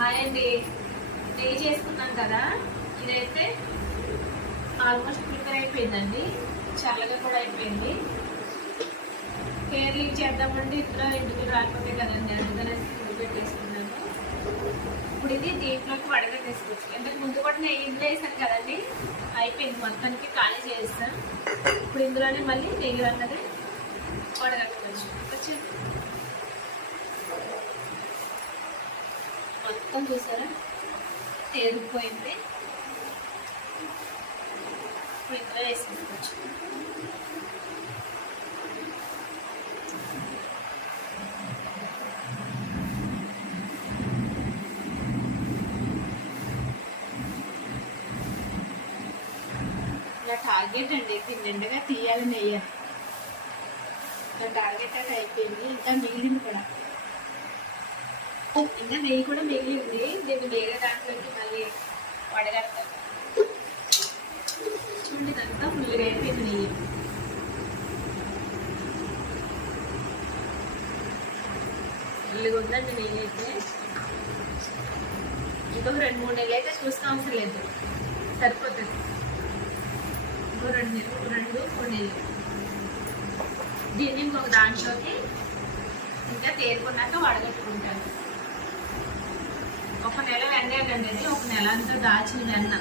Hi అండి. నెయ్యి చేసుకున్నాం కదా, ఇదైతే ఆల్మోస్ట్ ప్రిపేర్ అయిపోయిందండి. చల్లగా కూడా అయిపోయింది. కేర్లీ చేద్దామండి, ఇందులో ఇంటికి రాకపోతే కదండి, అందుకనే పెట్టేసుకున్నాను. ఇప్పుడు ఇది దీంట్లోకి వడగట్టేసుకోవచ్చు. ఇంతకు ముందు కూడా నెయ్యి ఇందులో వేసాను కదండి, అయిపోయింది మొత్తానికి ఖాళీ చేస్తాను. ఇప్పుడు ఇందులోనే మళ్ళీ నెయ్యి అన్నది వడగట్టుకోవచ్చు. మొత్తం చూసారా తేలిపోయింది. ఇప్పుడు ఇందులో వేసుకోవచ్చు. నా టార్గెట్ అండి నిండుగా తీయాలి నెయ్యి. నా టార్గెట్ అయితే అయిపోయింది. ఇంకా మిగిలింది కూడా, ఇంకా నెయ్యి కూడా మిగిలింది. దీన్ని వేరే దాంట్లోకి మళ్ళీ వడగడతాను. చూడండి, ఇదంతా ఫుల్గా అయిపోయింది నెయ్యి. ఫుల్గా ఉందండి నెయ్యి అయితే. ఇంకొక 2-3 నెలలు అయితే చూస్తే అవసరం లేదు, సరిపోతుంది. ఇంకో 2-3 నెలలు. దీన్ని ఇంకొక దాంట్లోకి ఇంకా తేరుకున్నాక వడగట్టుకుంటాను. 1 నెల వెండేటండి, 1 నెల అంతా దాచిన వెన్న.